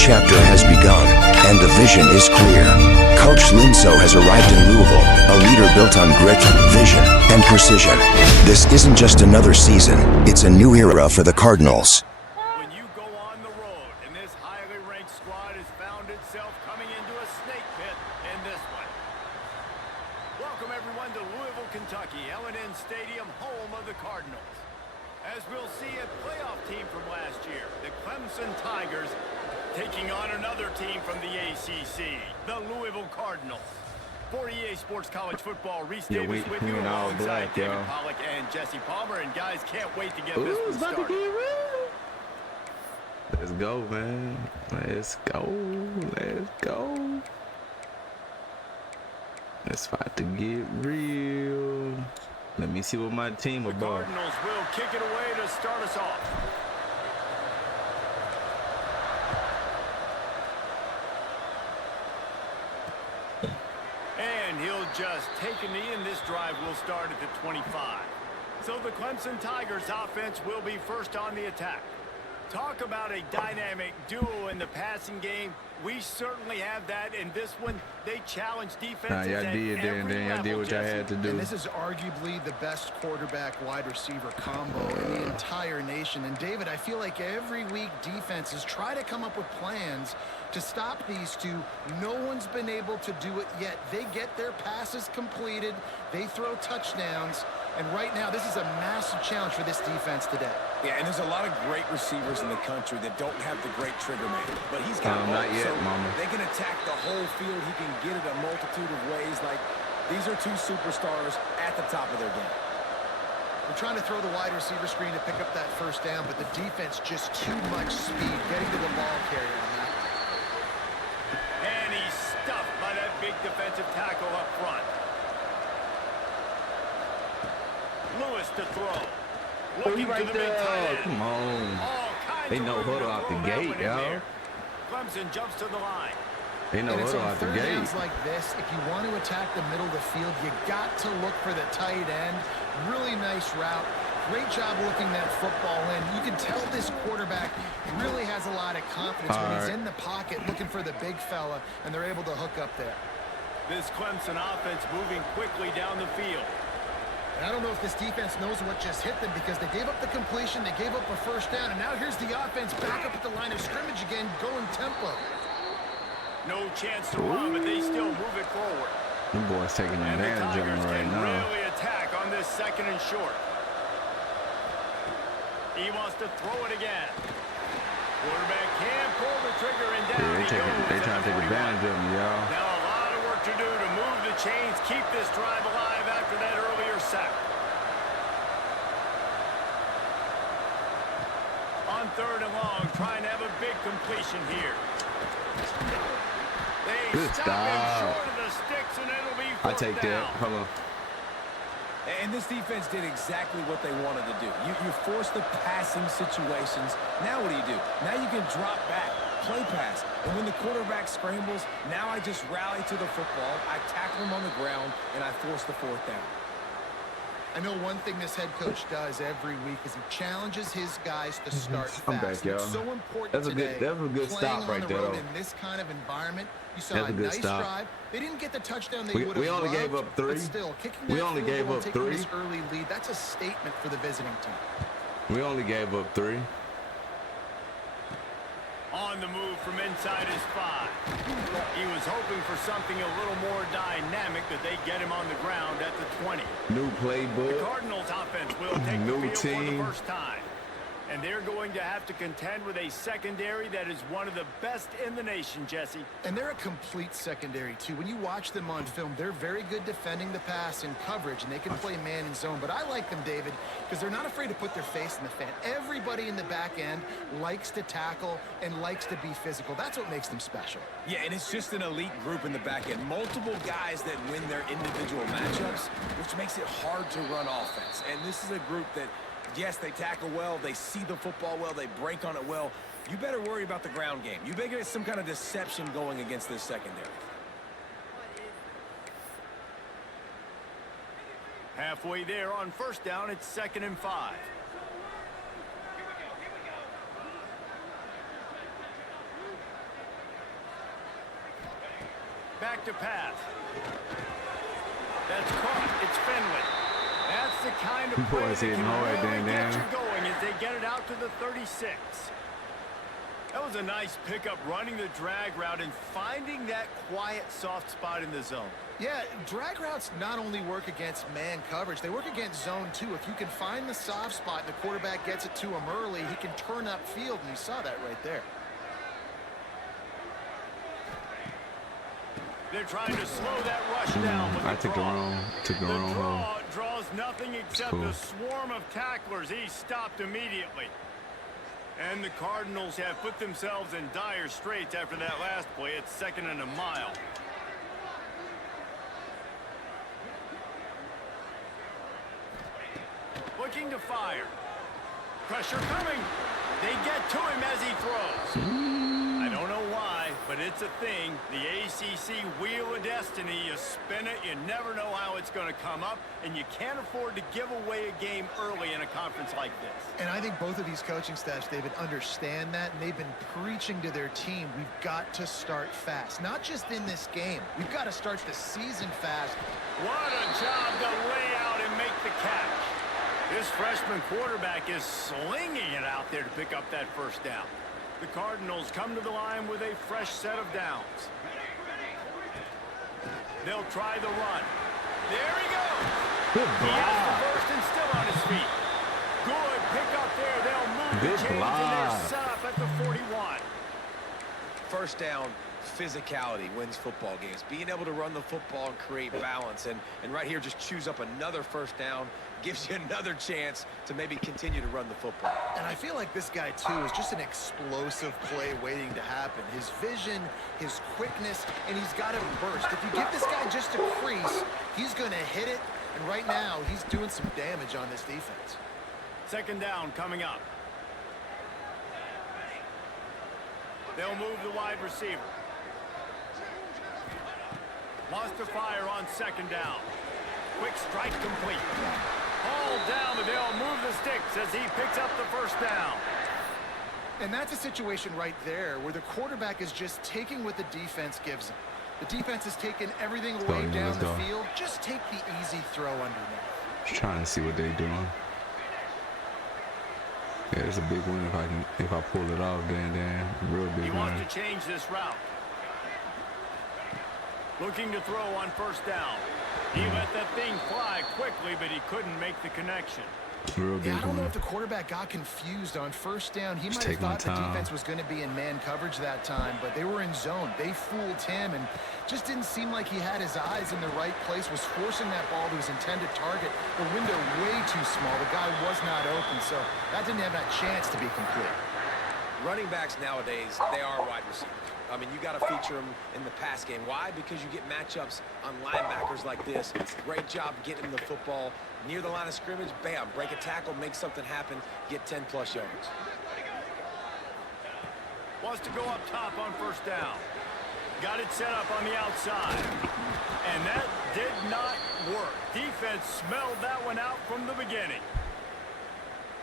chapter has begun, and the vision is clear. Coach Lindso has arrived in Louisville, a leader built on grit, vision, and precision. This isn't just another season, it's a new era for the Cardinals. When you go on the road, and this highly ranked squad has found itself coming into a snake pit in this one. Welcome everyone to Louisville, Kentucky, L&N Stadium, home of the Cardinals. As we'll see, a playoff team from last year, the Clemson Tigers, taking on another team from the ACC, the Louisville Cardinals. For EA Sports College Football, Reese Davis with you alongside David Pollack and Jesse Palmer. And guys, can't wait to get this one started. Let's go, man. Let's go. Let's go. It's about to get real. Let me see what my team The about. Cardinals will kick it away to start us off. And he'll just take a knee, and this drive will start at the 25. So the Clemson Tigers offense will be first on the attack. Talk about a dynamic duo in the passing game. We certainly have that in this one. They challenge defenses y'all did there, and then y'all did what y'all had to do. And this is arguably the best quarterback-wide receiver combo in the entire nation. And David, I feel like every week defenses try to come up with plans to stop these two. No one's been able to do it yet. They get their passes completed. They throw touchdowns. And right now, this is a massive challenge for this defense today. Yeah, and there's a lot of great receivers in the country that don't have the great trigger man. But he's got not yet, so mama. they can attack the whole field. He can get it a multitude of ways. Like, these are two superstars at the top of their game. We're trying to throw the wide receiver screen to pick up that first down, but the defense just too much speed getting to the ball carrier on that. And he's stuffed by that big defensive tackle up front. Lewis to throw. Looking right to the there. mid-tight end. Come on. All kinds They of know room to huddle out the throw that gate, one in y'all. there. Clemson jumps to the line. They know And it's huddle on out the third gate. downs like this, if you want to attack the middle of the field, you got to look for the tight end. Really nice route. Great job looking that football in. You can tell this quarterback really has a lot of confidence when he's in the pocket looking for the big fella, and they're able to hook up there. This Clemson offense moving quickly down the field. And I don't know if this defense knows what just hit them because they gave up the completion, they gave up a first down, and now here's the offense back up at the line of scrimmage again, going tempo. No chance to run, but they still move it forward. The boys taking And the advantage of Tigers him right can now. really attack on this second and short. He wants to throw it again. Quarterback can't pull the trigger and down he goes. They trying to take advantage of him, y'all. Now a lot of work to do to move the chains, keep this drive alive after that earlier sack. On third and long, trying to have a big completion here. They Good stop him stop. short of the sticks, and it'll be I fourth take that. down. Hold on. And this defense did exactly what they wanted to do. You force the passing situations. Now what do? Now you can drop back, play pass. And when the quarterback scrambles, now I just rally to the football. I tackle him on the ground, and I force the fourth down. I know one thing this head coach does every week is he challenges his guys to start I'm fast. back, y'all. It's so important That's a today. good- that was a good playing stop right on the there, road though. in this kind of environment. You saw That's a a good nice stop. drive. They didn't get the touchdown they We- would have we only loved, gave up 3. but still, kicking We that only field gave goal, up taking 3. this early lead, that's a statement for the visiting team. We only gave up 3. On the move from inside his 5. He was hoping for something a little more dynamic, that they get him on the ground at the 20. New The playbook. Cardinals offense will take New the field for team. the first time. And they're going to have to contend with a secondary that is one of the best in the nation, Jesse. And they're a complete secondary, too. When you watch them on film, they're very good defending the pass and coverage, and they can play man and zone. But I like them, David, because they're not afraid to put their face in the fan. Everybody in the back end likes to tackle and likes to be physical. That's what makes them special. Yeah, and it's just an elite group in the back end. Multiple guys that win their individual matchups, which makes it hard to run offense. And this is a group that, yes, they tackle well, they see the football well, they break on it well. You better worry about the ground game. You better get some kind of deception going against this secondary. Halfway there on first down, it's 2nd and 5. back to pass. That's caught. It's Finley. That's the kind of play that can really get you going as they get it out to the 36. That was a nice pickup, running the drag route and finding that quiet, soft spot in the zone. Yeah, drag routes not only work against man coverage, they work against zone too. If you can find the soft spot and the quarterback gets it to him early, he can turn upfield, and you saw that right there. They're trying to slow that rush down with I took the wrong draw draws nothing except a swarm of tacklers. He's stopped immediately. And the Cardinals have put themselves in dire straits after that last play. It's 2nd and a mile. Looking to fire. Pressure coming. They get to him as he throws. I don't know why, but it's a thing. The ACC Wheel of Destiny, you spin it, you never know how it's going to come up, and you can't afford to give away a game early in a conference like this. And I think both of these coaching staffs, David, understand that, and they've been preaching to their team, we've got to start fast. Not just in this game. We've got to start the season fast. What a job to lay out and make the catch. This freshman quarterback is slinging it out there to pick up that first down. The Cardinals come to the line with a fresh set of downs. They'll try the run. There he goes. He has the first and still on his feet. Good pick up there. They'll move the chains and they're set up at the 41. First down, physicality wins football games. Being able to run the football and create balance. And right here, just choose up another first down. Gives you another chance to maybe continue to run the football. And I feel like this guy, too, is just an explosive play waiting to happen. His vision, his quickness, and he's got a burst. If you give this guy just a crease, he's going to hit it. And right now, he's doing some damage on this defense. 2nd down coming up. They'll move the wide receiver. Wants to fire on 2nd down. Quick strike complete. Hauled down, but they'll move the sticks as he picks up the first down. And that's a situation right there where the quarterback is just taking what the defense gives him. The defense is taking everything away down the field. Just take the easy throw underneath. Just trying to see what they're doing. Yeah, it's a big win if I pull it off. Then real big win. He wants to change this route. Looking to throw on 1st down. He let that thing fly quickly, but he couldn't make the connection. Yeah, I don't know if the quarterback got confused on 1st down. He might have thought the defense was going to be in man coverage that time, but they were in zone. They fooled him and just didn't seem like he had his eyes in the right place, was forcing that ball to his intended target. The window way too small. The guy was not open, so that didn't have that chance to be complete. Running backs nowadays, they are wide receivers. I mean, you got to feature them in the pass game. Why? Because you get matchups on linebackers like this. Great job getting the football near the line of scrimmage. Bam, break a tackle, make something happen, get 10-plus yards. Wants to go up top on 1st down. Got it set up on the outside. And that did not work. Defense smelled that one out from the beginning.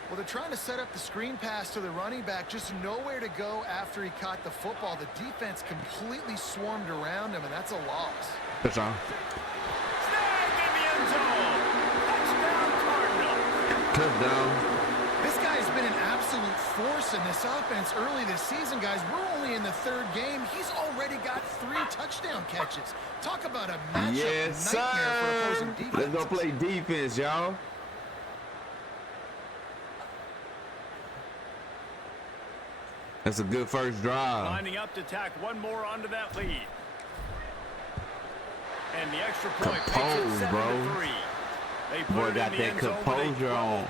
Well, they're trying to set up the screen pass to the running back, just nowhere to go after he caught the football. The defense completely swarmed around him, and that's a loss. Touchdown. Snag in the end zone. Touchdown, Cardinals. Touchdown. This guy's been an absolute force in this offense early this season, guys. We're only in the 3rd game. He's already got 3 touchdown catches. Talk about a matchup nightmare for opposing defense. Let's go play defense, y'all. That's a good first drive. Lining up to tack one more onto that lead. And the extra point makes it 7-3. They put Boy it got in the that end zone composure on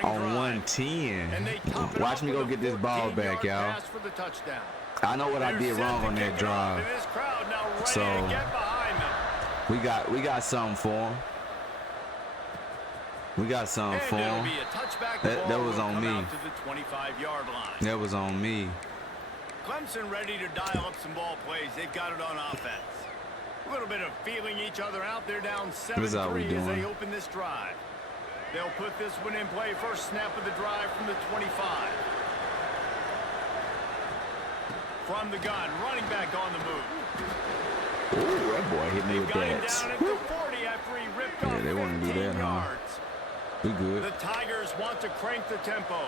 drive. 110. And they top it Watch up me with go a get this ball 14-yard back, y'all. pass for the touchdown. I know what I They're did set wrong to on kick that it off, drive. and this crowd now ready So to get behind them. we got something for him. We got something for And it'll him. be a touchback. That was on me. Out to the 25-yard line. That was on me. Clemson ready to dial up some ball plays. They've got it on offense. A little bit of feeling each other out. They're down 7-3 as they open this drive. They'll put this one in play. First snap of the drive from the 25. From the gun, running back on the move. Oh, that boy hit me with Got him that. down at the 40 after he ripped off they want to do 15 that, huh? yards. We good. The Tigers want to crank the tempo.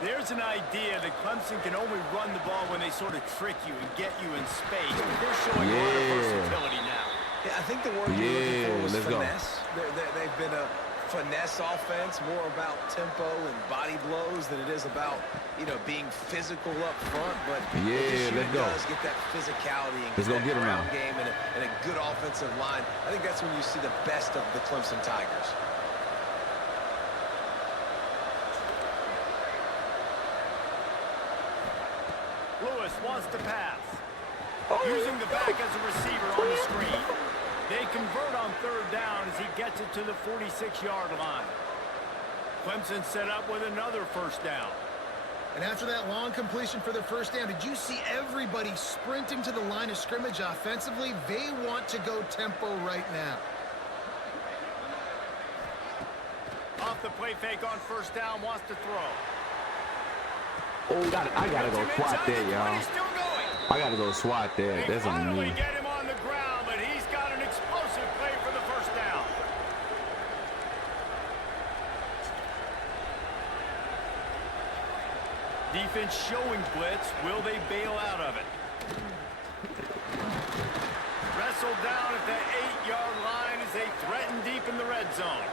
There's an idea that Clemson can only run the ball when they sort of trick you and get you in space. They're showing a lot of versatility now. Yeah, I think the word you're looking for was finesse. They've been a finesse offense, more about tempo and body blows than it is about, being physical up front. But let's go. Does get that physicality and let's go get them now. Game and a good offensive line. I think that's when you see the best of the Clemson Tigers. Lewis wants to pass. Using the back as a receiver on the screen. They convert on third down as he gets it to the 46-yard line. Clemson set up with another first down. And after that long completion for the first down, did you see everybody sprinting to the line of scrimmage offensively? They want to go tempo right now. Off the play fake on first down, wants to throw. Oh, I gotta go swat that, y'all. I gotta go swat that. That's on me. Get him on the ground, but he's got an explosive play for the first down. Defense showing blitz. Will they bail out of it? Wrestled down at the 8-yard line as they threaten deep in the red zone.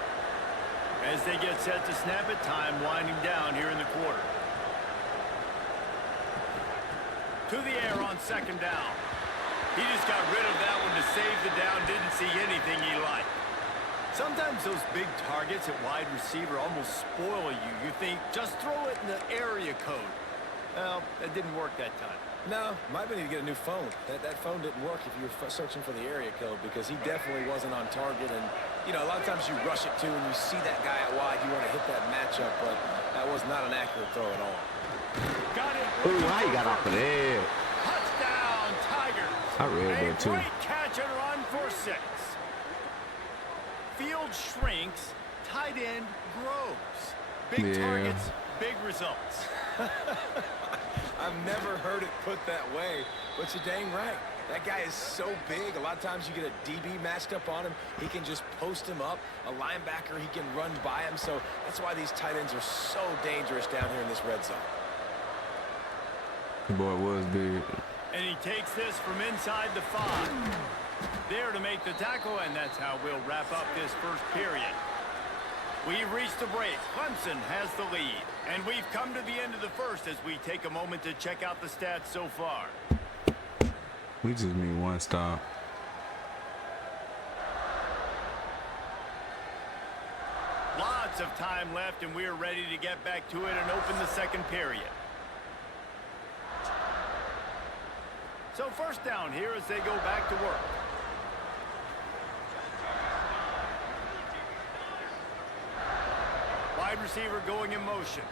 As they get set to snap it, time winding down here in the quarter. To the air on second down. He just got rid of that one to save the down. Didn't see anything he liked. Sometimes those big targets at wide receiver almost spoil you. You think, just throw it in the area code. Well, that didn't work that time. No, might need to get a new phone. That phone didn't work if you were searching for the area code because he definitely wasn't on target. And, a lot of times you rush it too and you see that guy out wide. You want to hit that matchup, but that was not an accurate throw at all. Got it. Ooh, how you got off of there? Touchdown, Tigers. I read that too. Great catch and run for 6. Field shrinks, tight end grows. Big targets, big results. I've never heard it put that way, but you're dang right. That guy is so big. A lot of times you get a DB matched up on him. He can just post him up. A linebacker, he can run by him. So that's why these tight ends are so dangerous down here in this red zone. The boy was big. And he takes this from inside the 5. There to make the tackle, and that's how we'll wrap up this first period. We've reached the break. Clemson has the lead. And we've come to the end of the first as we take a moment to check out the stats so far. We just need one stop. Lots of time left, and we're ready to get back to it and open the second period. So first down here as they go back to work. Wide receiver going in motion.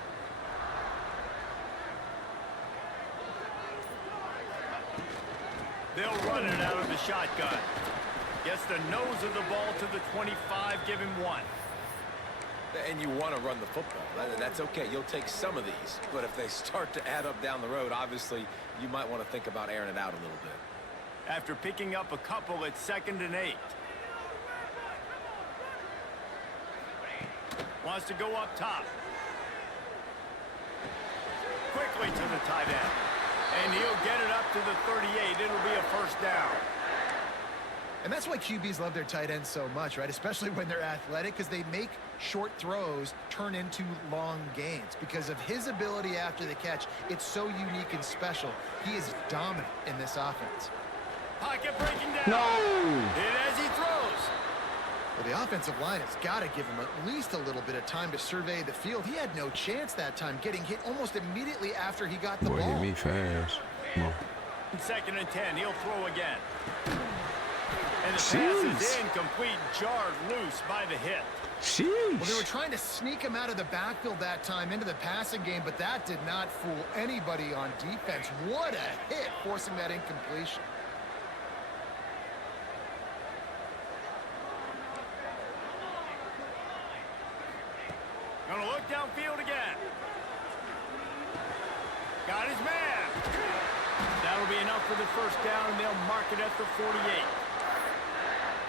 They'll run it out of the shotgun. Gets the nose of the ball to the 25, give him 1. And you want to run the football. That's okay. You'll take some of these. But if they start to add up down the road, obviously, you might want to think about airing it out a little bit. After picking up a couple at 2nd and 8. Wants to go up top. Quickly to the tight end. And he'll get it up to the 38. It'll be a first down. And that's why QBs love their tight ends so much, right? Especially when they're athletic, because they make short throws turn into long gains. Because of his ability after the catch, it's so unique and special. He is dominant in this offense. Pocket breaking down. No! Hit as he throws. Well, the offensive line has got to give him at least a little bit of time to survey the field. He had no chance that time, getting hit almost immediately after he got the Boy, ball. hit me fast. Come on. 2nd and 10. He'll throw again. And the pass is incomplete, jarred loose by the hit. Sheesh. Well, they were trying to sneak him out of the backfield that time into the passing game, but that did not fool anybody on defense. What a hit, forcing that incompletion. Gonna look downfield again. Got his man. That'll be enough for the first down, and they'll mark it at the 48.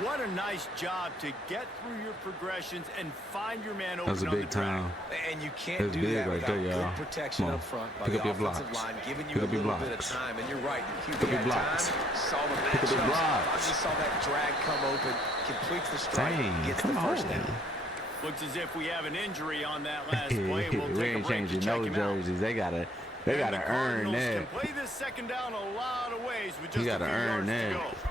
What a nice job to get through your progressions and find your man open That was a on the big track. time. And you can't That's do big that right without there, good y'all. protection Come on. up front by Pick the up your offensive blocks. line, giving you Pick a up your little bit of blocks. time. And you're right, the Pick up QB your had blocks. time, saw the Pick up your matchups, blocks. finally saw that drag come open, completes the strike, Dang, gets come the first on. down. Looks as if we have an injury on that last play. We'll We take a ain't break to changing check no him out. jerseys. They gotta And earn the Cardinals that. can play this second down a lot of ways with You just a gotta few earn yards to that. go.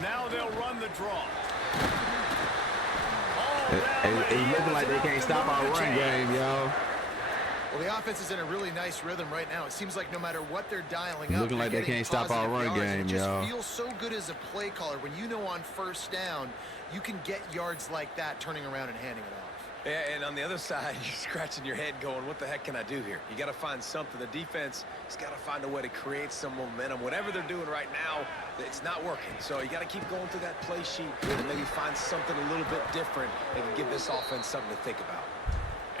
Now they'll run the draw. It's looking like they can't stop our run game, y'all. Well, the offense is in a really nice rhythm right now. It seems like no matter what they're dialing up, Looking like they they're getting can't stop our positive run yards, and game, it y'all. just feels so good as a play caller when you know on first down you can get yards like that turning around and handing it off. Yeah, and on the other side, you're scratching your head going, what the heck can I do here? You got to find something. The defense has got to find a way to create some momentum. Whatever they're doing right now, it's not working. So you got to keep going through that play sheet and maybe find something a little bit different that can give this offense something to think about.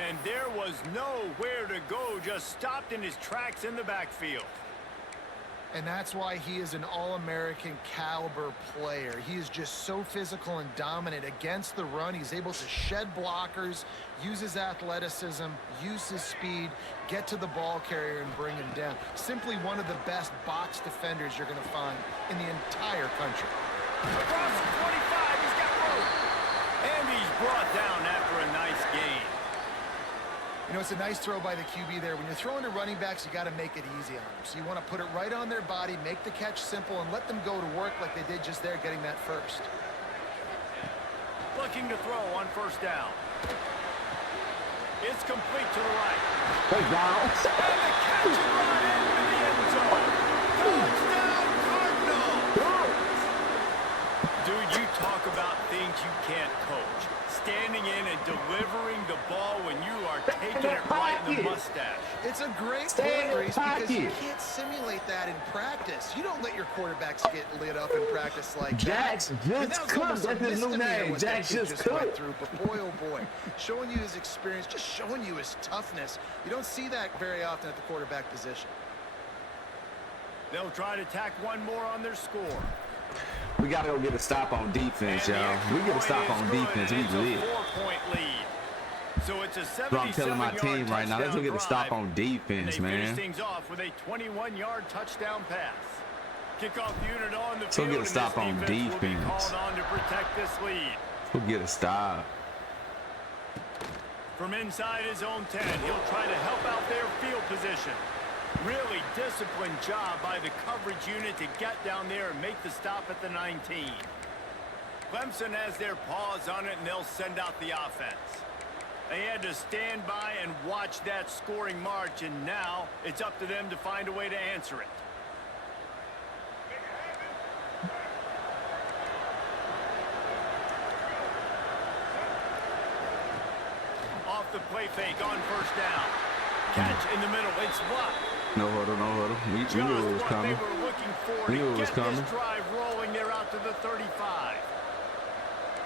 And there was nowhere to go, just stopped in his tracks in the backfield. And that's why he is an all-American caliber player. He is just so physical and dominant against the run. He's able to shed blockers, use his athleticism, use his speed, get to the ball carrier and bring him down. Simply one of the best box defenders you're going to find in the entire country. Across the 25, he's got room. And he's brought down after a nice gain. You know, it's a nice throw by the QB there. When you're throwing to running backs, you got to make it easy on them. So you want to put it right on their body, make the catch simple, and let them go to work like they did just there, getting that first. Looking to throw on first down. It's complete to the right. Hey, Donald. And the catch and run into the end zone. Touchdown, Cardinals! Dude, you talk about things you can't coach. Standing in and delivering the ball when you are taking it right in the mustache. It's a great point, Reese, because you can't simulate that in practice. You don't let your quarterbacks get lit up in practice like that. Jax just cooked. That's his new name. Jax just cooked. But boy, oh boy, showing you his experience, just showing you his toughness. You don't see that very often at the quarterback position. They'll try to tack one more on their score. We got to go get a stop on defense, y'all. We get a stop on defense. We lit. 4-point lead. So it's a So I'm telling my team right now, let's go get a stop on defense, man. They finish things off with a 21-yard touchdown pass. Kickoff unit on the Let's go field. get a stop on Will be defense. called on to protect this lead. We'll get a stop. From inside his own 10, he'll try to help out their field position. Really disciplined job by the coverage unit to get down there and make the stop at the 19. Clemson has their paws on it, and they'll send out the offense. They had to stand by and watch that scoring march, and now it's up to them to find a way to answer it. Off the play fake on first down. Catch in the middle. It's blocked. No huddle, no huddle. We knew it was coming. They were looking for We knew to it was get coming. this drive rolling there out to the 35.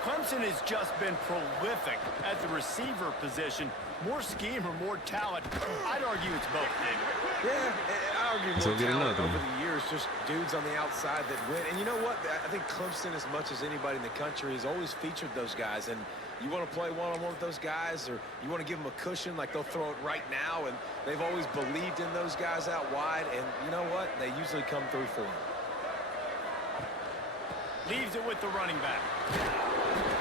Clemson has just been prolific at the receiver position. More scheme or more talent. I'd argue it's both, David. Yeah, I argue So more get talent another over one. the years, just dudes on the outside that win. And you know what? I think Clemson, as much as anybody in the country, has always featured those guys. And you want to play one-on-one with those guys, or you want to give them a cushion, like they'll throw it right now. And they've always believed in those guys out wide. And you know what? They usually come through for them. Leaves it with the running back.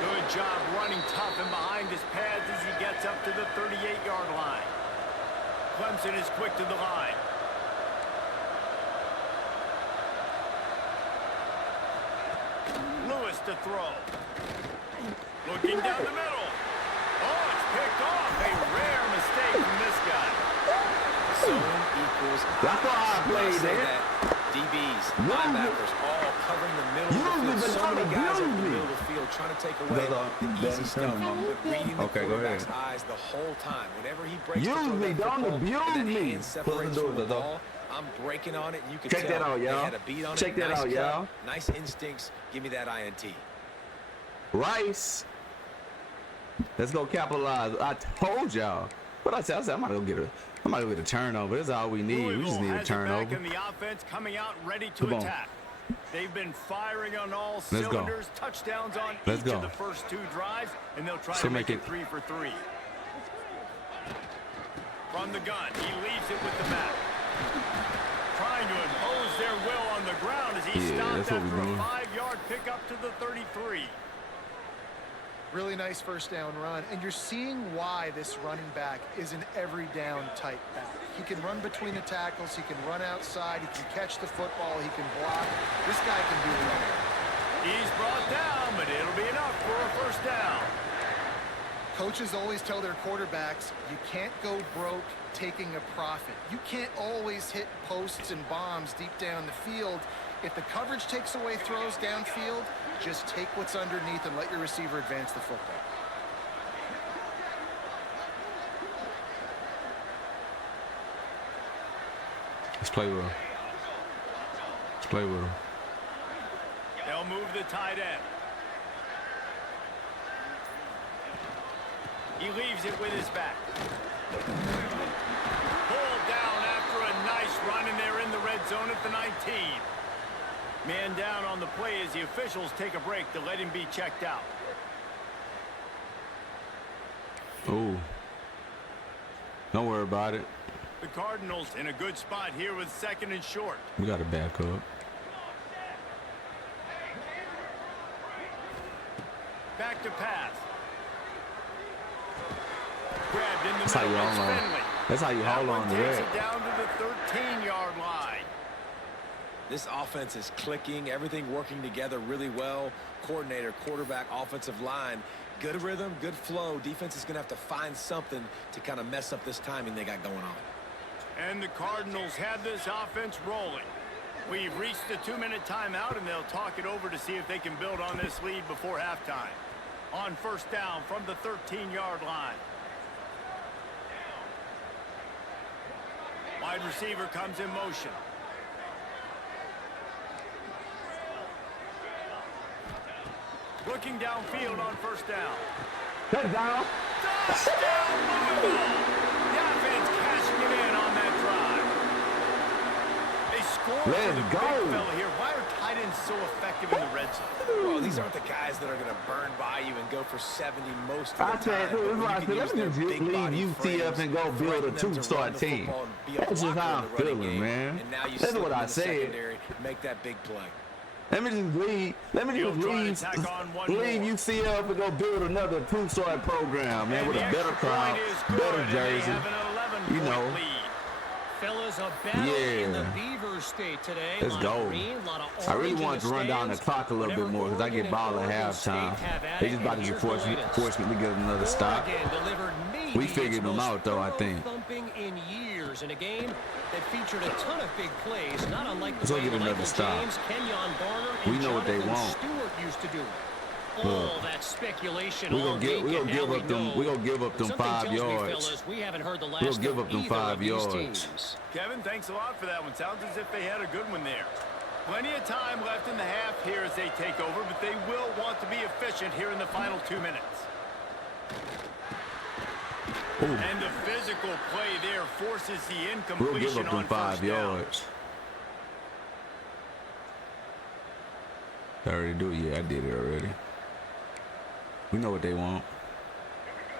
Good job running tough and behind his pads as he gets up to the 38-yard line. Clemson is quick to the line. Lewis to throw. Looking down the middle. Oh, it's picked off. A rare mistake from this guy. Zone equals. That's why I played there. DBs, linebackers, all covering the middle of the field. So many guys over the middle of the field trying to take away the easy stuff. But reading the quarterback's eyes the whole time. Whenever he breaks the throw that football, and that hand separates from the ball, I'm breaking on it, and you can Check tell that out, they y'all. had a beat on it. Check that Nice out, cut, y'all. Nice instincts. Give me that INT. Rice. Let's go capitalize. I told y'all. What I said, I'm gonna go get a turnover. That's all we need. We just need a turnover. And the offense coming out ready to Come on. attack. They've been firing on all Let's go. cylinders, touchdowns on Let's each go. of the first 2 drives, and they'll try So to make make it it 3 for 3. From the gun, he leaves it with the back. Trying to impose their will on the ground as he stopped that's what after we're a doing. 5-yard pickup to the 33. Really nice first down run, and you're seeing why this running back is an every down type back. He can run between the tackles, he can run outside, he can catch the football, he can block. This guy can do it all. He's brought down, but it'll be enough for a first down. Coaches always tell their quarterbacks, you can't go broke taking a profit. You can't always hit posts and bombs deep down the field. If the coverage takes away throws downfield, just take what's underneath and let your receiver advance the football. Let's play with him. Let's play with him. They'll move the tight end. He leaves it with his back. Pulled down after a nice run, and they're in the red zone at the 19. Man down on the play as the officials take a break to let him be checked out. Ooh. Don't worry about it. The Cardinals in a good spot here with 2nd and short. We got to back up. Back to pass. Grabbed in the That's how you middle. It's hold on. Finley. That's how you That hold one on to takes that. it down to the 13-yard line. This offense is clicking, everything working together really well. Coordinator, quarterback, offensive line, good rhythm, good flow. Defense is going to have to find something to kind of mess up this timing they got going on. And the Cardinals have this offense rolling. We've reached the 2-minute timeout, and they'll talk it over to see if they can build on this lead before halftime. On first down from the 13-yard line. Wide receiver comes in motion. Looking downfield on first down. Touchdown. Touchdown, Louisville! The offense cashing it in on that drive. They score for Let's the go. big fella here. Why are tight ends so effective in the red zone? Well, these aren't the guys that are going to burn by you and go for 70 most of the I time. said, but dude, when you I can said, use let me their just big leave body UCF frames, and go build a threaten them to run two-star the team. football and be a That's just blocker how in I'm the running feeling, game. man. And now you That's slip what in I the said. secondary, make that big play. Let me just leave. Let me He'll just try to leave. tack on one Leave more. UCF and go build another two-star program, man, And with the a better extra crowd, point is good, better and they jersey. have an 11-point You know. lead. Fellas, a battle in the Yeah. Beaver State today. Let's Lot of go. green, lot of I really orange in wanted the to run down the stands. clock a little bit more because I get ball at halftime. They just about to just force me to get another stop. Oregon delivered maybe We figured its them most out, though, I thorough think. thumping in years in a game that featured a ton of big plays, not unlike the So way get another Michael stop. James, Kenyon Garner, We and know what they Jonathan want. Stewart used to do. Look. All that speculation We all gonna give week, and now up them. know. We gonna give up But them something 5 tells me, yards. fellas, we haven't heard the last We'll give of up them either 5 of these yards. teams. Kevin, thanks a lot for that one. Sounds as if they had a good one there. Plenty of time left in the half here as they take over, but they will want to be efficient here in the final 2 minutes. Ooh. And the physical play there forces the We'll incompletion give up them on 5 first down. yards. I already do it. Yeah, I did it already. We know what they want.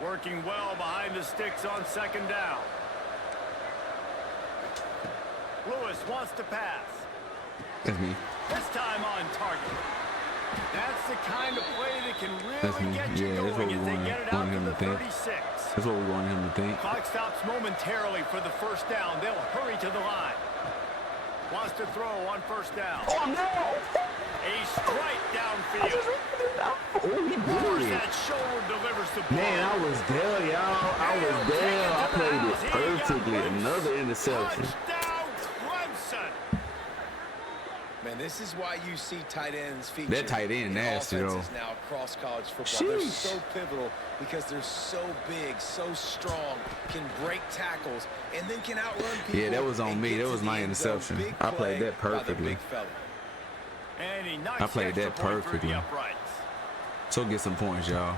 Working well behind the sticks on second down. Lewis wants to pass. That's me. This time on target. That's the kind of play that can That's really me. get you Yeah, that's what going we as they want get it out him to to the think. 36. That's what we want him to think. Clock stops momentarily for the first down. They'll hurry to the line. Wants to throw on first down. Oh no! A strike downfield. Oh, he Pours did it. that shoulder, delivers the ball. Man, I was there, y'all. I was there. I played it perfectly. Another interception. Touchdown, Clemson. Man, this is why you see tight ends featured. That tight end in nasty, offenses though. now across college football. They're Sheesh. so pivotal because they're so big, so strong, can break tackles, and then can outrun people. Yeah, that was on and me. get That to was the my end zone. interception. Big I played play that by the perfectly. big fella. And he knocks I played the that extra point through perfectly. the uprights. So get some points, y'all.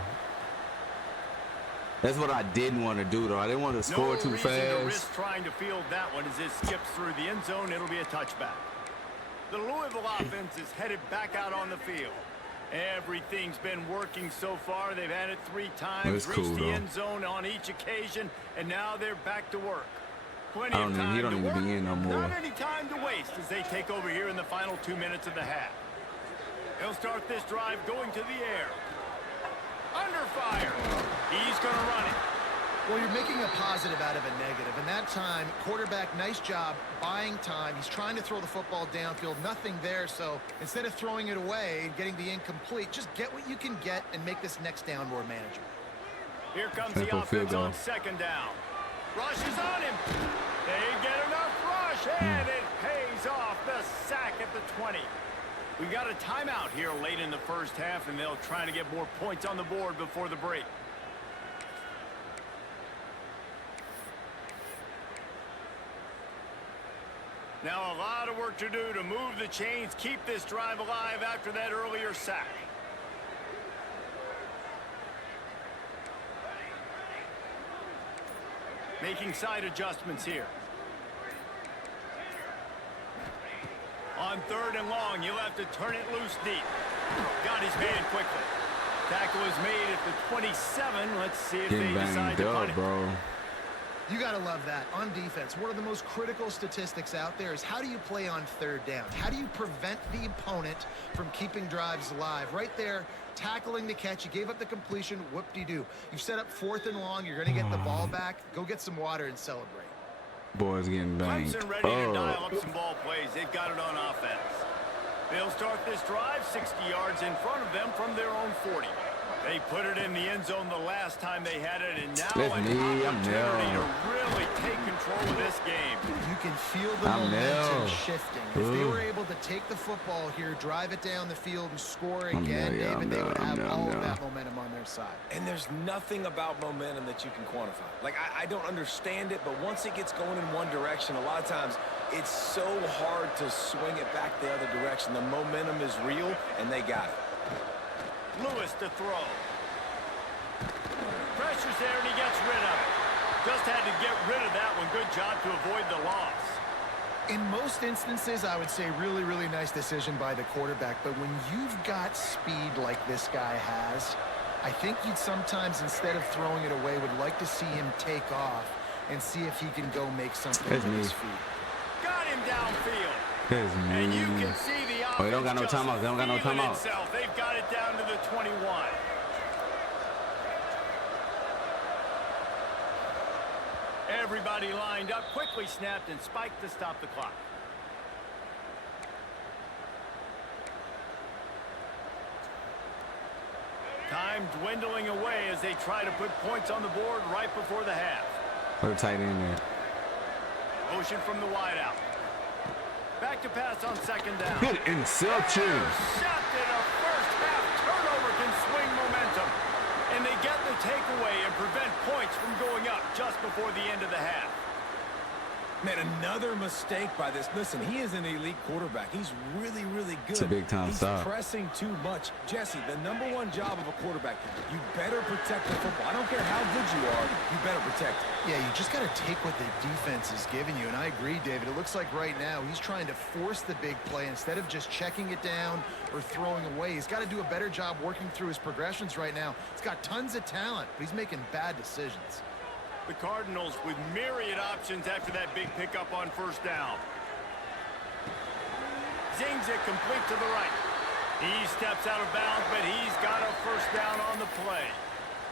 That's what I didn't want to do, though. I didn't want to score too reason to fast. risk trying to field that one as it skips through the end zone. It'll be a touchback. The Louisville offense is headed back out on the field. Everything's been working so far. They've had it 3 times, reached the end zone on each occasion, and now they're back to work. Plenty of time to work. Not any time to waste as they take over here in the final 2 minutes of the half. He'll start this drive going to the air. Under fire. He's going to run it. Well, you're making a positive out of a negative. And that time, quarterback, nice job buying time. He's trying to throw the football downfield. Nothing there. So instead of throwing it away and getting the incomplete, just get what you can get and make this next down more manageable. Here comes the offense on second down. Rush is on him. They get enough rush, and it pays off. The sack at the 20. We got a timeout here late in the first half, and they'll try to get more points on the board before the break. Now a lot of work to do to move the chains, keep this drive alive after that earlier sack. Making side adjustments here. On 3rd and long, you'll have to turn it loose deep. Got his man quickly. Tackle is made at the 27. Let's see if they decide to punt it. Bro. You got to love that. On defense, one of the most critical statistics out there is how do you play on 3rd down? How do you prevent the opponent from keeping drives alive? Right there, tackling the catch. You gave up the completion. Whoop-de-doo. You've set up 4th and long. You're going to get the ball back. Go get some water and celebrate. Boys getting banged. Clemson ready to dial up some ball plays. They've got it on offense. They'll start this drive 60 yards in front of them from their own 40. They put it in the end zone the last time they had it, and now an opportunity to really take control of this game. You can feel the momentum shifting. If they were able to take the football here, drive it down the field, and score again, David, they would have all of that momentum on their side. And there's nothing about momentum that you can quantify. Like, I don't understand it, but once it gets going in one direction, a lot of times it's so hard to swing it back the other direction. The momentum is real, and they got it. Lewis to throw. Pressure's there, and he gets rid of it. Just had to get rid of that one. Good job to avoid the loss. In most instances, I would say really, really nice decision by the quarterback. But when you've got speed like this guy has, I think you'd sometimes, instead of throwing it away, would like to see him take off and see if he can go make something with his feet. Got him downfield. And you can see the offense. Oh, they don't got no timeout. They don't got no timeout. They've got it down to the 21. Everybody lined up, quickly snapped and spiked to stop the clock. Time dwindling away as they try to put points on the board right before the half. Put a tight end there. Motion from the wideout. Back to pass on second down. Good interception. Intercepted. A first half turnover can swing momentum. And they get the takeaway and prevent points from going up just before the end of the half. Man, another mistake by this. Listen, he is an elite quarterback. He's really, really good. It's a big-time stop. He's pressing too much. Jesse, the #1 job of a quarterback, you better protect the football. I don't care how good you are, you better protect it. Yeah, you just got to take what the defense is giving you. And I agree, David. It looks like right now he's trying to force the big play instead of just checking it down or throwing away. He's got to do a better job working through his progressions right now. He's got tons of talent, but he's making bad decisions. The Cardinals with myriad options after that big pickup on first down. Zings it complete to the right. He steps out of bounds, but he's got a first down on the play.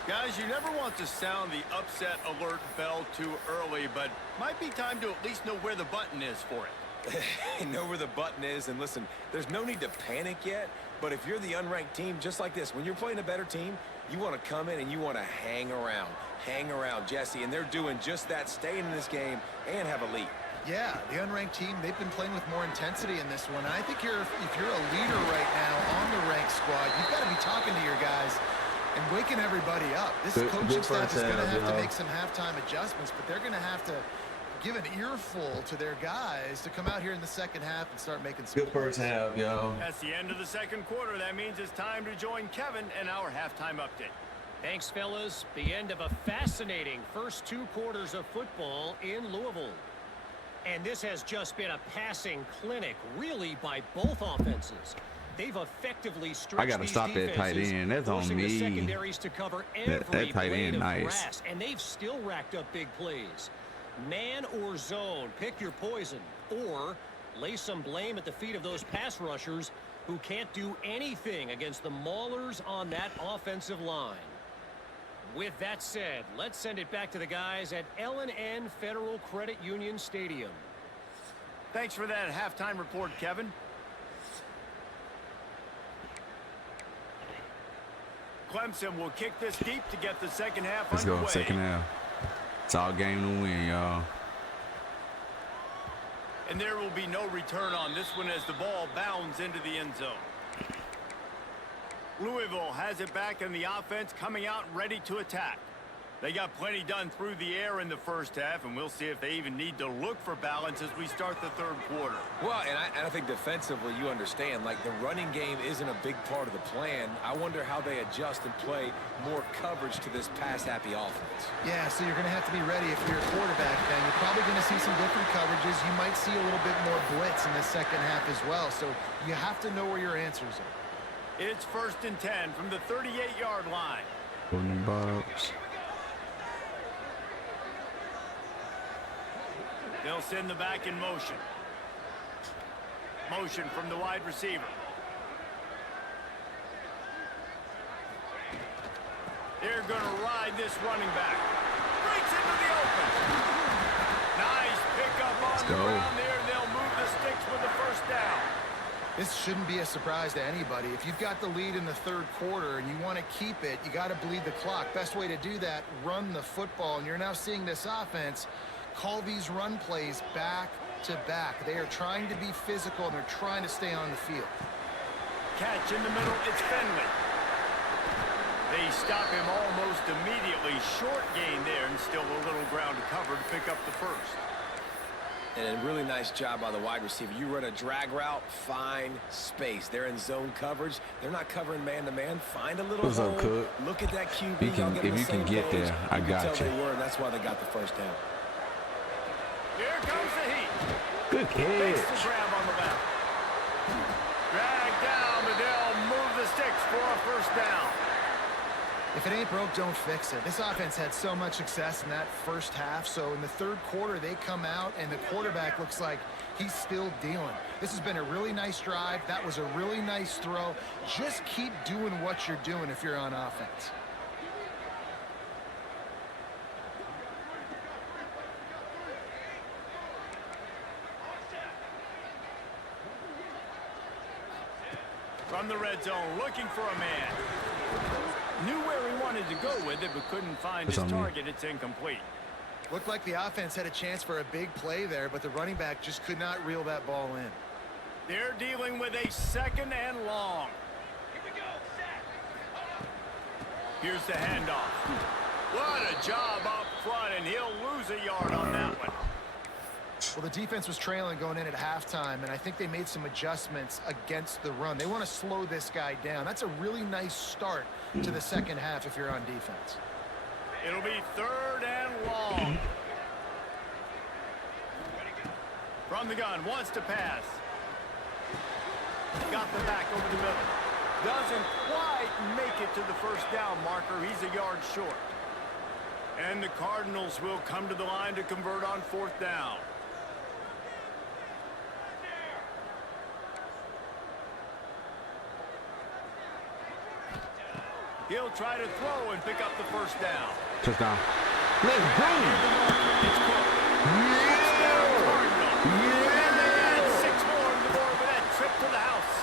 Guys, you never want to sound the upset alert bell too early, but might be time to at least know where the button is for it. Know where the button is, and listen, there's no need to panic yet, but if you're the unranked team, just like this, when you're playing a better team, you want to come in and you want to hang around, Jesse, and they're doing just that, staying in this game and have a lead. Yeah, the unranked team, they've been playing with more intensity in this one. And I think if you're a leader right now on the ranked squad, you've got to be talking to your guys and waking everybody up. This coaching staff is going to have to make some halftime adjustments, but they're going to have to give an earful to their guys to come out here in the second half and start making some good first half, yo. That's the end of the second quarter. That means it's time to join Kevin and our halftime update. Thanks, fellas. The end of a fascinating first 2 quarters of football in Louisville. And this has just been a passing clinic, really, by both offenses. They've effectively stretched I gotta stop that tight end. That's on me. The secondaries to cover every that tight blade end, of nice. grass, and they've still racked up big plays. Man or zone, pick your poison, or lay some blame at the feet of those pass rushers who can't do anything against the maulers on that offensive line. With that said, let's send it back to the guys at L&N Federal Credit Union Stadium. Thanks for that halftime report, Kevin. Clemson will kick this deep to get the second half Let's underway. go, second half. It's all game to win, y'all. And there will be no return on this one as the ball bounds into the end zone. Louisville has it back in the offense, coming out ready to attack. They got plenty done through the air in the first half, and we'll see if they even need to look for balance as we start the third quarter. Well, and I think defensively, you understand, like the running game isn't a big part of the plan. I wonder how they adjust and play more coverage to this pass-happy offense. Yeah, so you're going to have to be ready if you're a quarterback, then. You're probably going to see some different coverages. You might see a little bit more blitz in the second half as well, so you have to know where your answers are. It's 1st and 10 from the 38-yard line. Golden box. They'll send the back in motion. Motion from the wide receiver. They're going to ride this running back. Breaks into the open. Nice pickup on the ground there. They'll move the sticks with the first down. This shouldn't be a surprise to anybody. If you've got the lead in the third quarter and you want to keep it, you got to bleed the clock. Best way to do that, run the football. And you're now seeing this offense call these run plays back to back. They are trying to be physical, and they're trying to stay on the field. Catch in the middle, it's Finley. They stop him almost immediately. Short gain there, and still a little ground to cover to pick up the first. And a really nice job by the wide receiver. You run a drag route, find space. They're in zone coverage. They're not covering man-to-man. Find a little hole. Cook? Look at that QB. If you can get there, I got you. They were, and that's why they got the first down. Here comes the heat. Good Makes the catch. grab on the back. Drag down, but they'll move the sticks for a first down. If it ain't broke, don't fix it. This offense had so much success in that first half, so in the third quarter, they come out, and the quarterback looks like he's still dealing. This has been a really nice drive. That was a really nice throw. Just keep doing what you're doing if you're on offense. From the red zone, looking for a man. Knew where he wanted to go with it, but couldn't find his target. It's incomplete. Looked like the offense had a chance for a big play there, but the running back just could not reel that ball in. They're dealing with a 2nd and long. Here's the handoff. What a job up front, and he'll lose a yard on that one. Well, the defense was trailing going in at halftime, and I think they made some adjustments against the run. They want to slow this guy down. That's a really nice start to the second half if you're on defense. It'll be 3rd and long. From the gun, wants to pass. Got the back over the middle. Doesn't quite make it to the first down marker. He's a yard short. And the Cardinals will come to the line to convert on 4th down. He'll try to throw and pick up the first down. Touchdown. Let's go. It's Cook. Touchdown, Cardinals. And they add 6 more to the board with that trip to the house.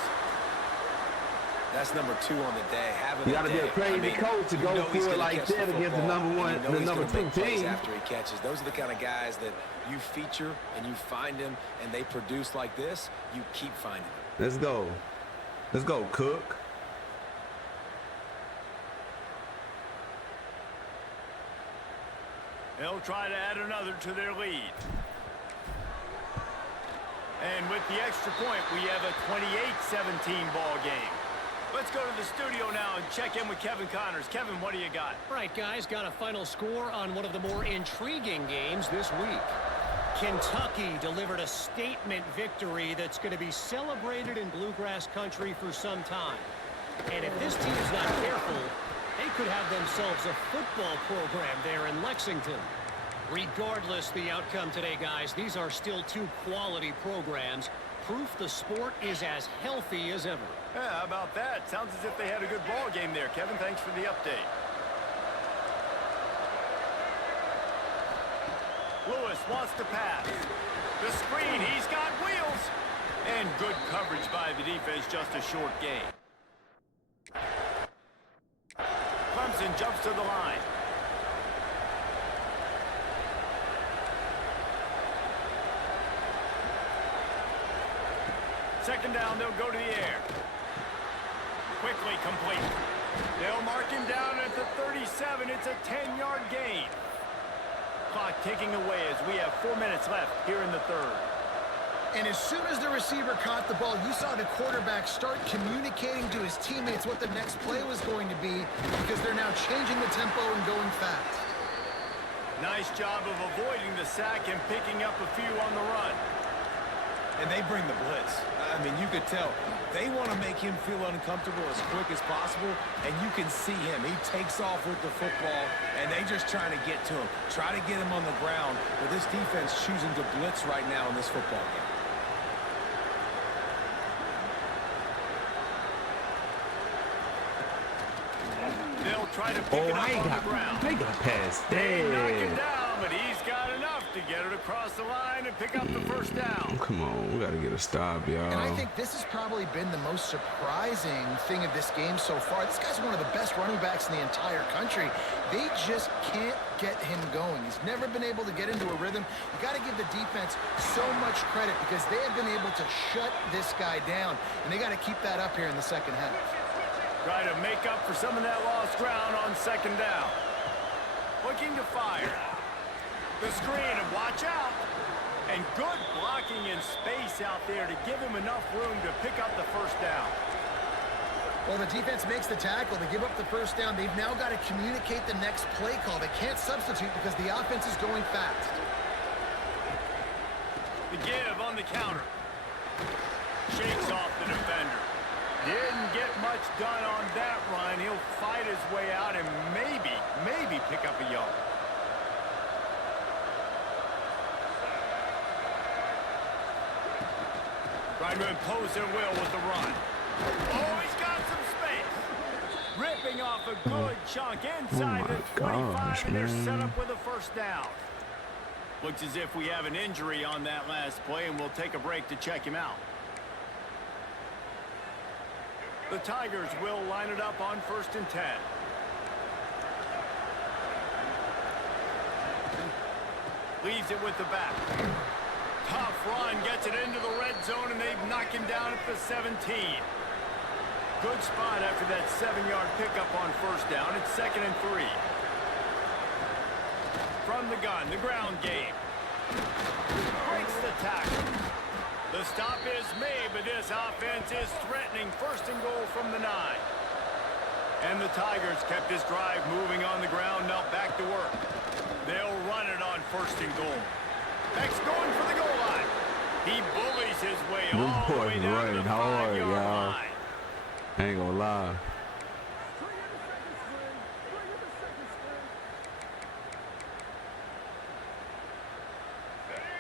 That's number 2 on the day. You got to be a crazy coach to go for it like that against the number 2 team. After he catches, those are the kind of guys that you feature and you find them and they produce like this. You keep finding them. Let's go. Let's go, Cook. They'll try to add another to their lead. And with the extra point, we have a 28-17 ball game. Let's go to the studio now and check in with Kevin Connors. Kevin, what do you got? All right, guys, got a final score on one of the more intriguing games this week. Kentucky delivered a statement victory that's going to be celebrated in bluegrass country for some time. And if this team's not careful, they could have themselves a football program there in Lexington. Regardless the outcome today, guys, these are still two quality programs. Proof the sport is as healthy as ever. Yeah, how about that? Sounds as if they had a good ball game there, Kevin. Thanks for the update. Lewis wants to pass. The screen, he's got wheels. And good coverage by the defense, just a short gain. Clemson jumps to the line. Second down, they'll go to the air. Quickly complete. They'll mark him down at the 37. It's a 10-yard gain. Clock ticking away as we have 4 minutes left here in the third. And as soon as the receiver caught the ball, you saw the quarterback start communicating to his teammates what the next play was going to be, because they're now changing the tempo and going fast. Nice job of avoiding the sack and picking up a few on the run. And they bring the blitz. I mean, you could tell. They want to make him feel uncomfortable as quick as possible, and you can see him. He takes off with the football, and they just trying to get to him, try to get him on the ground, but this defense choosing to blitz right now in this football game. They'll try to pick it up on the ground. They got past They knock him that. down, but he's got enough to get it across the line and pick up the first down. Come on, we got to get a stop, y'all. And I think this has probably been the most surprising thing of this game so far. This guy's one of the best running backs in the entire country. They just can't get him going. He's never been able to get into a rhythm. You got to give the defense so much credit because they have been able to shut this guy down, and they got to keep that up here in the second half. Try to make up for some of that lost ground on second down. Looking to fire. The screen, and watch out. And good blocking in space out there to give him enough room to pick up the first down. Well, the defense makes the tackle. They give up the first down. They've now got to communicate the next play call. They can't substitute because the offense is going fast. The give on the counter. Shakes off the defender. Didn't get much done on that run. He'll fight his way out and maybe pick up a yard. Trying to impose their will with the run. Oh, he's got some space. Ripping off a good chunk inside the 25, and they're set up with a first down. Looks as if we have an injury on that last play, and we'll take a break to check him out. The Tigers will line it up on 1st and 10. Leaves it with the back. Tough run, gets it into the red zone, and they knock him down at the 17. Good spot after that 7-yard pickup on first down. It's 2nd and 3. From the gun, the ground game. Breaks the tackle. The stop is made, but this offense is threatening. 1st and goal from the 9. And the Tigers kept this drive moving on the ground. Now back to work. They'll run it on 1st and goal. Next going for the goal line. He bullies his way all the way down to the 5-yard line. I ain't gonna lie.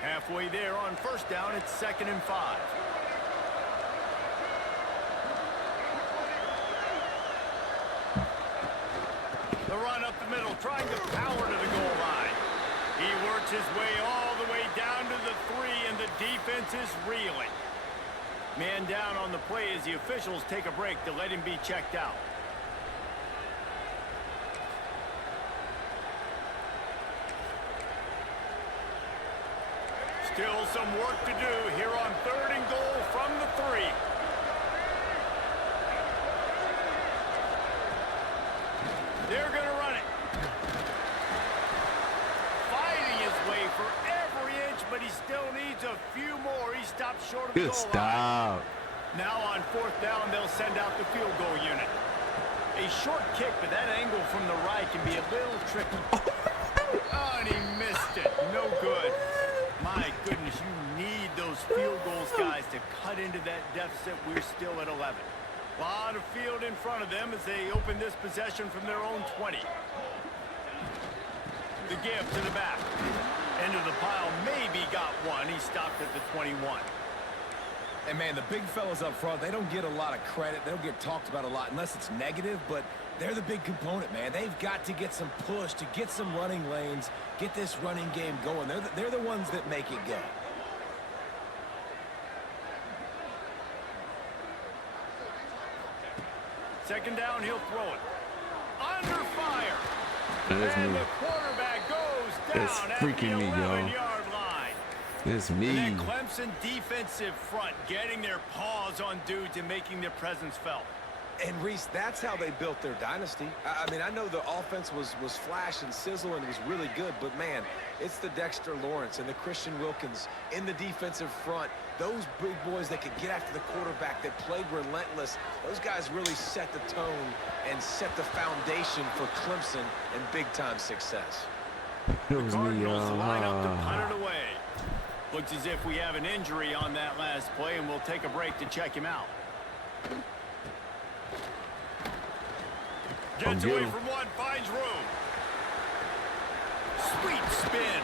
Halfway there on first down, it's 2nd and 5. The run up the middle, trying to power to the goal line. He works his way all the way down to the 3, and the defense is reeling. Man down on the play as the officials take a break to let him be checked out. Still some work to do here on 3rd and goal from the 3. They're going to run it. Fighting his way for every inch, but he still needs a few more. He stopped short of the Good goal line. stop. Now on 4th down, they'll send out the field goal unit. A short kick, but that angle from the right can be a little tricky. Oh, and he missed it. No good. My goodness, you need those field goals, guys, to cut into that deficit. We're still at 11. A lot of field in front of them as they open this possession from their own 20. The give to the back. Into the pile, maybe got one. He stopped at the 21. And, man, the big fellas up front, they don't get a lot of credit. They don't get talked about a lot unless it's negative, but they're the big component, man. They've got to get some push, to get some running lanes, get this running game going. They're the ones that make it go. Second down, he'll throw it. Under fire. That's And me. the quarterback goes down That's at the freaking me, y'all. 11-yard line. It's And me. that Clemson defensive front getting their paws on dudes and making their presence felt. And, Reese, that's how they built their dynasty. I mean, I know the offense was flash and sizzle and it was really good, but, man, it's the Dexter Lawrence and the Christian Wilkins in the defensive front. Those big boys that could get after the quarterback, that played relentless, those guys really set the tone and set the foundation for Clemson and big-time success. It was me, Cardinals line up to y'all. punt it away. Looks as if we have an injury on that last play, and we'll take a break to check him out. Gets away from one, finds room. Sweet spin.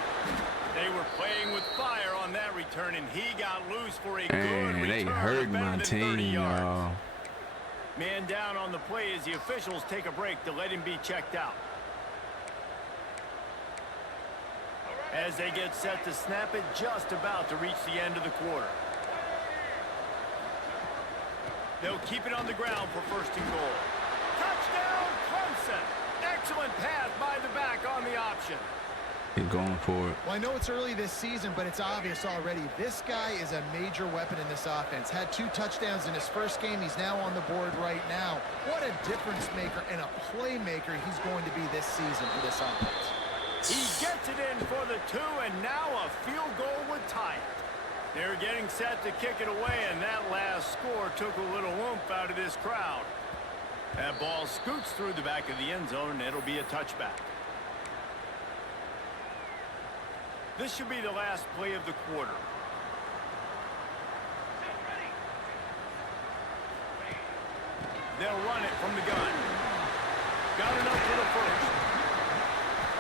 They were playing with fire on that return, and he got loose for a good And return. they hurt better my than 30 team, yards. y'all. Man down on the play as the officials take a break to let him be checked out. As they get set to snap it, just about to reach the end of the quarter. They'll keep it on the ground for first and goal. Touchdown, Clemson! Excellent pass by the back on the option. They're going for it. Well, I know it's early this season, but it's obvious already. This guy is a major weapon in this offense. Had 2 touchdowns in his first game. He's now on the board right now. What a difference maker and a playmaker he's going to be this season for this offense. He gets it in for the 2, and now a field goal would tie it. They're getting set to kick it away, and that last score took a little oomph out of this crowd. That ball scoots through the back of the end zone, and it'll be a touchback. This should be the last play of the quarter. They'll run it from the gun. Got enough for the first.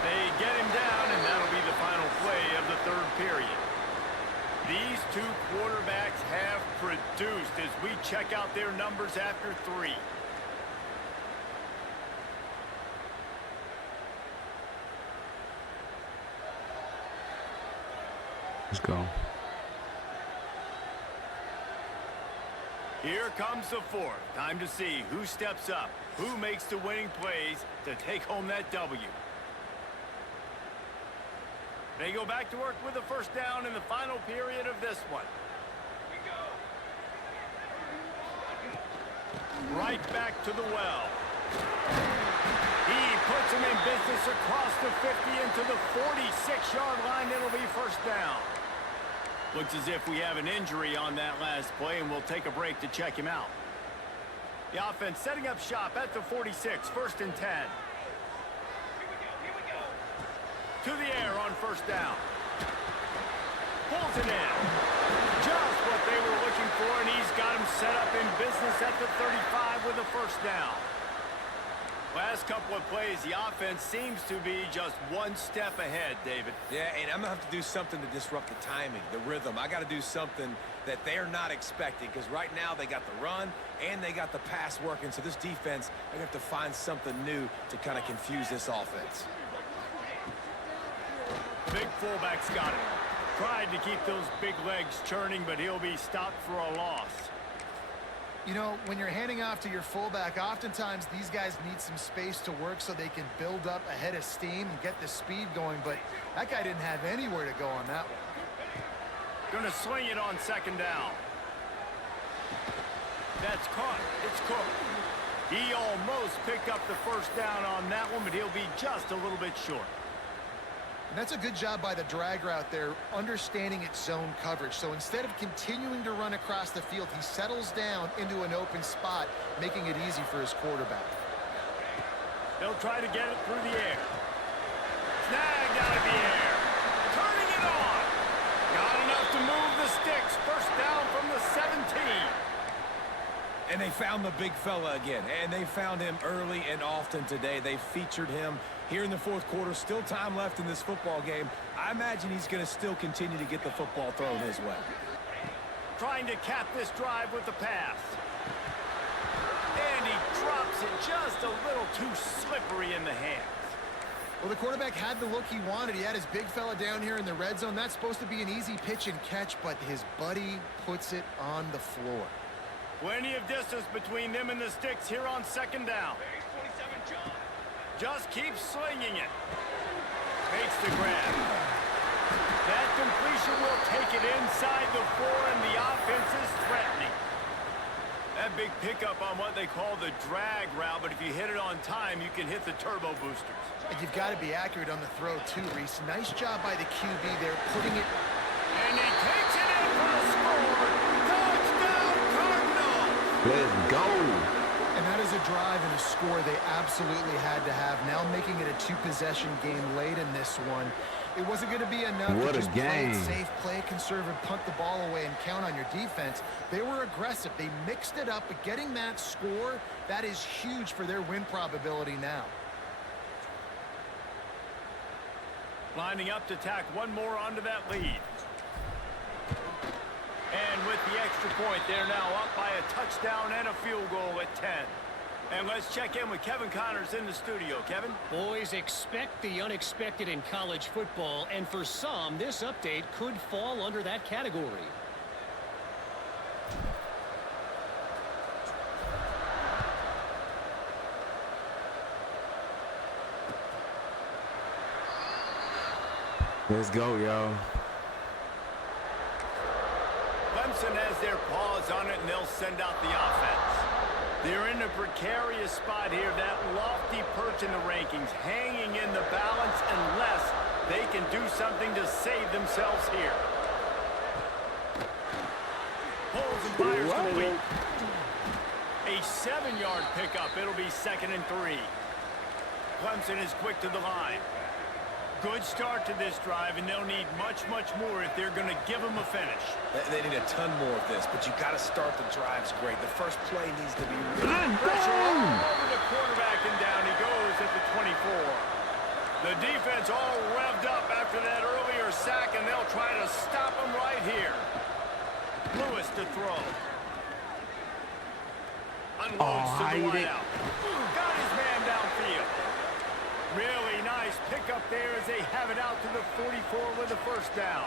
They get him down, and that'll be the final play of the third period. These two quarterbacks have produced as we check out their numbers after 3. Let's go. Here comes the fourth. Time to see who steps up, who makes the winning plays to take home that W. They go back to work with a first down in the final period of this one. Right back to the well. He puts him in business across the 50 into the 46-yard line. It'll be first down. Looks as if we have an injury on that last play, and we'll take a break to check him out. The offense setting up shop at the 46, first and 10. To the air on first down. Pulls it in. Just what they were looking for, and he's got him set up in business at the 35 with a first down. Last couple of plays, the offense seems to be just one step ahead, David. Yeah, and I'm going to have to do something to disrupt the timing, the rhythm. I got to do something that they're not expecting, because right now they got the run and they got the pass working. So this defense, they're going to have to find something new to kind of confuse this offense. Big fullback's got it. Tried to keep those big legs churning, but he'll be stopped for a loss. You know, when you're handing off to your fullback, oftentimes these guys need some space to work so they can build up a head of steam and get the speed going, but that guy didn't have anywhere to go on that one. Gonna swing it on second down. That's caught. It's Cook. He almost picked up the first down on that one, but he'll be just a little bit short. And that's a good job by the drag route there, understanding its zone coverage. So instead of continuing to run across the field, he settles down into an open spot, making it easy for his quarterback. They'll try to get it through the air. Snagged out of the air. Turning it on. Got to move the sticks. First down from the 17. And they found the big fella again, and they found him early and often today. They featured him here in the fourth quarter. Still time left in this football game. I imagine he's going to still continue to get the football thrown his way. Trying to cap this drive with the pass. And he drops it just a little too slippery in the hands. Well, the quarterback had the look he wanted. He had his big fella down here in the red zone. That's supposed to be an easy pitch and catch, but his buddy puts it on the floor. Plenty of distance between them and the sticks here on second down. Just keeps slinging it. Makes the grab. That completion will take it inside the 4, and the offense is threatening. That big pickup on what they call the drag route, but if you hit it on time, you can hit the turbo boosters. And you've got to be accurate on the throw, too, Reese. Nice job by the QB there, putting it. And he takes it in for a score. Touchdown, Cardinals! Let's go. And that is a drive and a score they absolutely had to have. Now making it a 2-possession game late in this one. It wasn't going to be enough What to a just play it game. safe, play it conservative, punt the ball away, and count on your defense. They were aggressive. They mixed it up, but getting that score, that is huge for their win probability now. Lining up to tack one more onto that lead. And with the extra point, they're now up by a touchdown and a field goal at 10. And let's check in with Kevin Connors in the studio. Kevin? Boys, expect the unexpected in college football, and for some, this update could fall under that category. Let's go, y'all. Clemson has their paws on it, and they'll send out the offense. They're in a precarious spot here, that lofty perch in the rankings, hanging in the balance unless they can do something to save themselves here. Pulls and fires complete. A 7-yard pickup. It'll be 2nd and 3. Clemson is quick to the line. Good start to this drive, and they'll need much, much more if they're going to give them a finish. They need a ton more of this, but you got to start the drives great. The first play needs to be Pressure all over the quarterback, and down he goes at the 24. The defense all revved up after that earlier sack, and they'll try to stop him right here. Lewis to throw. Unloads to the wideout. Got his man downfield. Really nice pickup there as they have it out to the 44 with a first down.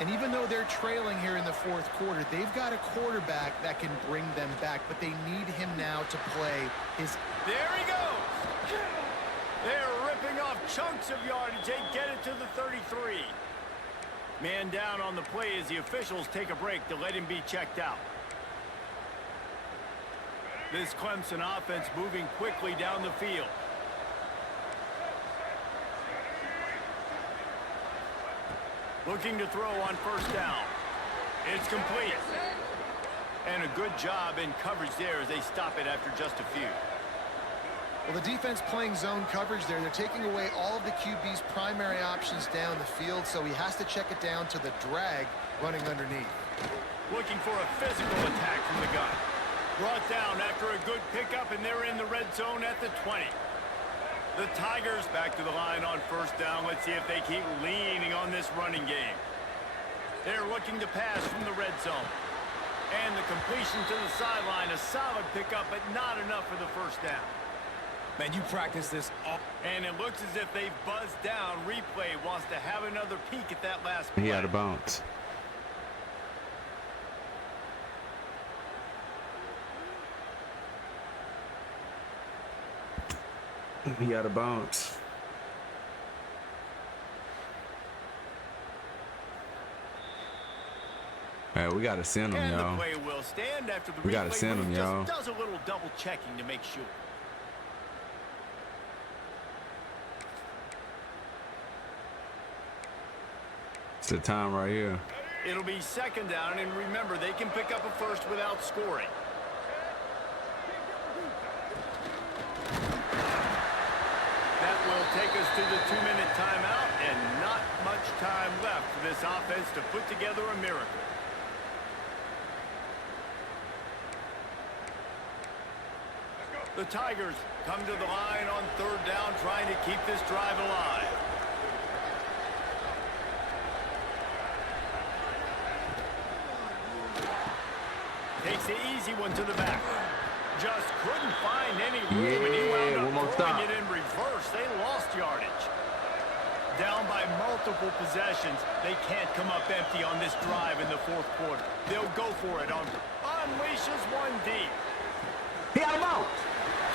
And even though they're trailing here in the fourth quarter, they've got a quarterback that can bring them back, but they need him now to play his... There he goes. They're ripping off chunks of yardage. They get it to the 33. Man down on the play as the officials take a break to let him be checked out. This Clemson offense moving quickly down the field. Looking to throw on first down. It's complete. And a good job in coverage there as they stop it after just a few. Well, the defense playing zone coverage there. They're taking away all of the QB's primary options down the field, so he has to check it down to the drag running underneath. Looking for a physical attack from the gun. Brought down after a good pickup, and they're in the red zone at the 20. The Tigers back to the line on first down. Let's see if they keep leaning on this running game. They're looking to pass from the red zone. And the completion to the sideline, a solid pickup, but not enough for the first down. Man, you practice this all. And it looks as if they've buzzed down. Replay wants to have another peek at that last play. He had a bounce. He had a bounce. Hey, we gotta send him, And the y'all. play will stand after the We gotta replay send him, just y'all. does a little double checking to make sure. It's the time right here. It'll be second down, and remember, they can pick up a first without scoring. That will take us to the 2-minute timeout, and not much time left for this offense to put together a miracle. The Tigers come to the line on 3rd down, trying to keep this drive alive. Takes the easy one to the back. Just couldn't find any room, and he wound up throwing it in reverse. They lost yardage. Down by multiple possessions. They can't come up empty on this drive in the 4th quarter. They'll go for it on unleashes one deep. He got him out.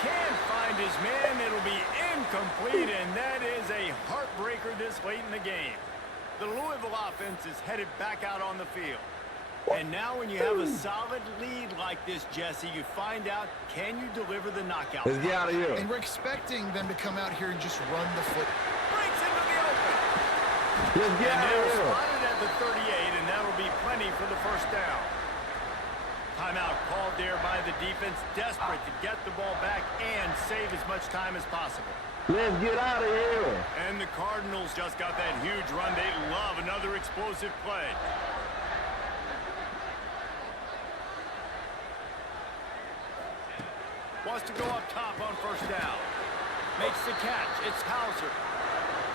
Can't find his man. It'll be incomplete, and that is a heartbreaker this late in the game. The Louisville offense is headed back out on the field. And now when you have a solid lead like this, Jesse, you find out, can you deliver the knockout? Let's get out of here. And we're expecting them to come out here and just run the foot. Breaks into the open. Let's get And out they're of here. spotted at the 38, and that'll be plenty for the 1st down. Timeout called there by the defense, desperate to get the ball back and save as much time as possible. Let's get out of here. And the Cardinals just got that huge run. They love another explosive play. Wants to go up top on 1st down. Makes the catch. It's Hauser.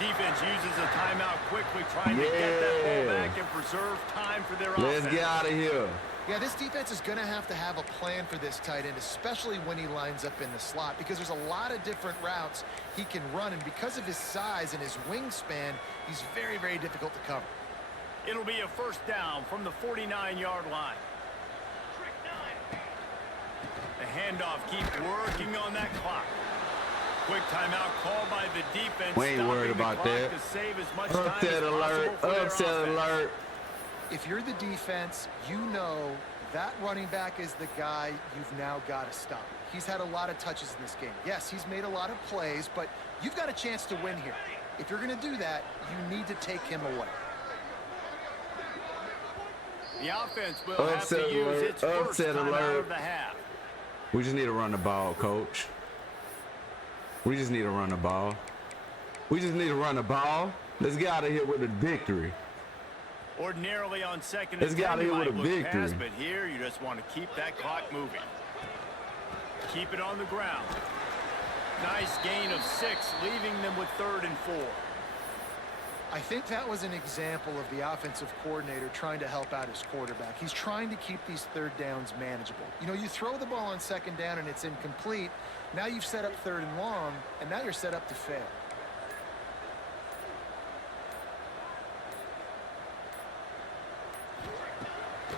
Defense uses a timeout quickly, trying to get that ball back and preserve time for their offense. Let's get out of here. Yeah, this defense is going to have a plan for this tight end, especially when he lines up in the slot, because there's a lot of different routes he can run, and because of his size and his wingspan, he's very, very difficult to cover. It'll be a 1st down from the 49-yard line. The handoff keeps working on that clock. Quick timeout call by the defense. We ain't worried about that. To save as much time Upset as alert. possible for their Upset offense. alert. If you're the defense, you know that running back is the guy you've now got to stop. He's had a lot of touches in this game. Yes, he's made a lot of plays, but you've got a chance to win here. If you're going to do that, you need to take him away. The offense will have to use its first timeout of the half. We just need to run the ball, coach. We just need to run the ball. We just need to run the ball. Let's get out of here with a victory. Ordinarily on 2nd Let's and get out 10, of here you with a might look victory. past, but here you just want to keep that clock moving. Keep it on the ground. Nice gain of 6, leaving them with 3rd and 4. I think that was an example of the offensive coordinator trying to help out his quarterback. He's trying to keep these 3rd downs manageable. You know, you throw the ball on 2nd down and it's incomplete. Now you've set up 3rd and long, and now you're set up to fail.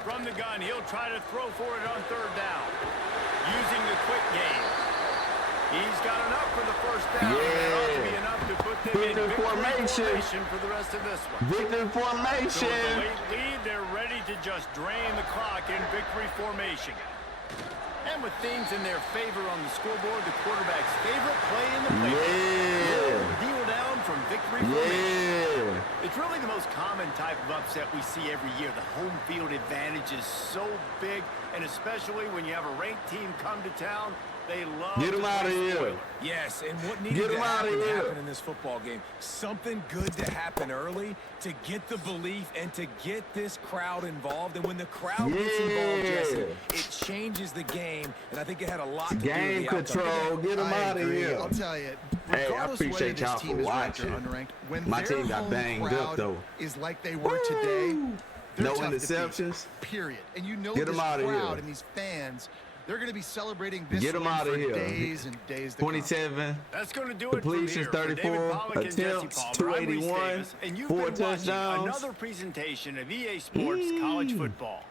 From the gun, he'll try to throw for it on 3rd down. Using the quick game. He's got enough for the 1st down. That ought to be enough to put them in victory formation for the rest of this one. Victory formation. So with the late lead, they're ready to just drain the clock in victory formation. And with things in their favor on the scoreboard, the quarterback's favorite play in the playbook. Deal down from victory formation. It's really the most common type of upset we see every year. The home field advantage is so big, and especially when you have a ranked team come to town, they love Get him out of here. Yes, and what needed to happen in this football game, something good to happen early to get the belief and to get this crowd involved. And when the crowd gets involved, Jesse, it changes the game, and I think it had a lot to do with Game the outcome control. Get him out of here. I'll tell you, Hey, I regardless whether appreciate this y'all team for is ranked or watching. unranked, when My their team got home banged up, crowd though. is like they were today, they're No tough to beat, interceptions. period. And you know Get this 'em outta crowd here. and these fans, they're going to be celebrating this Get 'em win outta for here. days and days to come. 27 That's going to do completions, it from here. 34 For David Pollack and attempts, Jesse Palmer, I'm Reese 281, Davis, and you've 4 been watching touchdowns. another presentation of EA Sports College Football.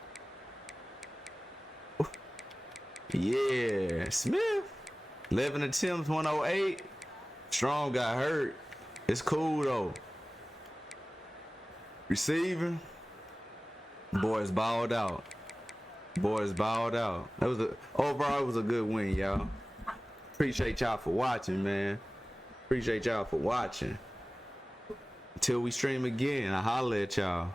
Yeah, Smith. 11 attempts, 108. Strong got hurt. It's cool though. Receiving. Boys balled out. Boys balled out. That was overall it was a good win, y'all. Appreciate y'all for watching, man. Appreciate y'all for watching. Until we stream again, I holler at y'all.